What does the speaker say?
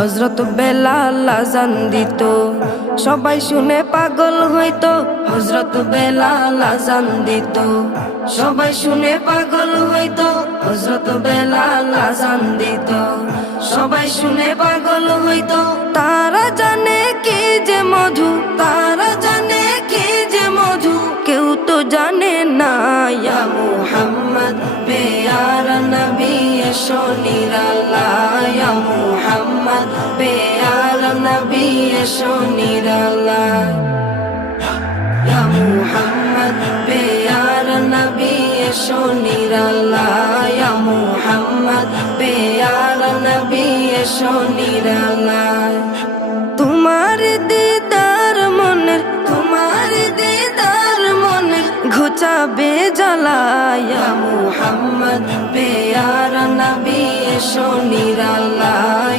হযরত বেলাল আযান দিত, সবাই শুনে পাগল হইতো। হযরত বেলাল আযান দিত, সবাই শুনে পাগল হইতো। হযরত বেলাল আযান দিত, সবাই শুনে পাগল হইতো। তারা জানে কি যে মধু, তারা জানে কি যে মধু, কেউ তো জানে না। ইয়া মুহাম্মদ পেয়ারা নবী এসো নিরালায়, ইয়া মুহাম্মদ পেয়ারা নবী এসো নিরালায়, ইয়া মুহাম্মদ পেয়ারা নবী এসো নিরালায়, ইয়া মুহাম্মদ পেয়ারা নবী এসো নিরালায়। তোমার দিদার মনের, তোমার দিদার মনের ঘুচাবে জ্বালায়, ইয়া মুহাম্মদ পেয়ারা নবী এসো নিরালায়।